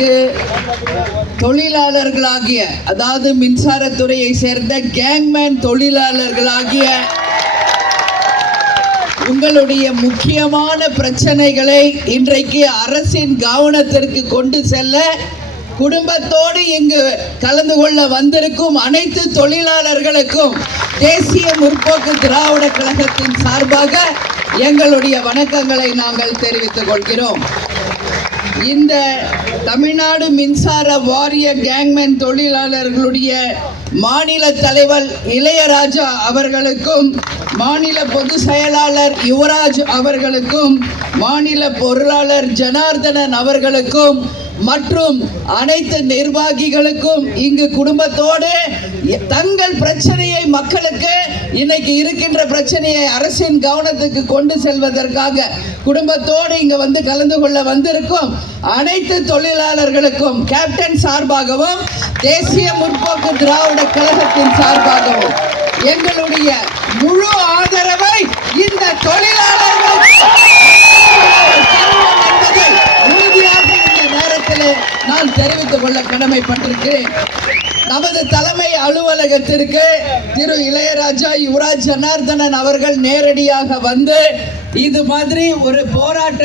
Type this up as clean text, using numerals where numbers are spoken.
இன்றைக்கு தொழிலாளர்களாகிய, அதாவது மின்சாரத்துறையை சேர்ந்த கேங்மேன் தொழிலாளர்களாகிய உங்களுடைய முக்கியமான பிரச்சனைகளை இன்றைக்கு அரசின் கவனத்திற்கு கொண்டு செல்ல குடும்பத்தோடு இங்கு கலந்து கொள்ள வந்திருக்கும் அனைத்து தொழிலாளர்களுக்கும் தேசிய முற்போக்கு திராவிட கழகத்தின் சார்பாக எங்களுடைய வணக்கங்களை நாங்கள் தெரிவித்துக் கொள்கிறோம். இந்த தமிழ்நாடு மின்சார வாரிய கேங்மேன் தொழிலாளர்களுடைய மாநில தலைவர் இளையராஜா அவர்களுக்கும், மாநில பொதுச் செயலாளர் யுவராஜ் அவர்களுக்கும், மாநில பொருளாளர் ஜனார்தனன் அவர்களுக்கும் மற்றும் அனைத்து நிர்வாகிகளுக்கும் இங்கு குடும்பத்தோடு தங்கள் பிரச்சனையை, மக்களுக்கு இன்னைக்கு இருக்கின்ற பிரச்சனையை அரசின் கவனத்துக்கு கொண்டு செல்வதற்காக குடும்பத்தோடு இங்க வந்து கலந்து கொள்ள வந்திருக்கும் அனைத்து தொழிலாளர்களுக்கும் கேப்டன் சார்பாகவும் தேசிய முற்போக்கு திராவிட கழகத்தின் சார்பாகவும் எங்களுடைய முழு ஆதரவை இந்த தொழிலாளர்கள் நான் தெரிவித்துக் கொள்ள கடமைப்பட்டிருக்கிறேன். நமது தலைமை அலுவலகத்திற்கு திரு இளையராஜா, யுவராஜ், ஜனார்தனன் அவர்கள் நேரடியாக வந்து இது மாதிரி ஒரு போராட்ட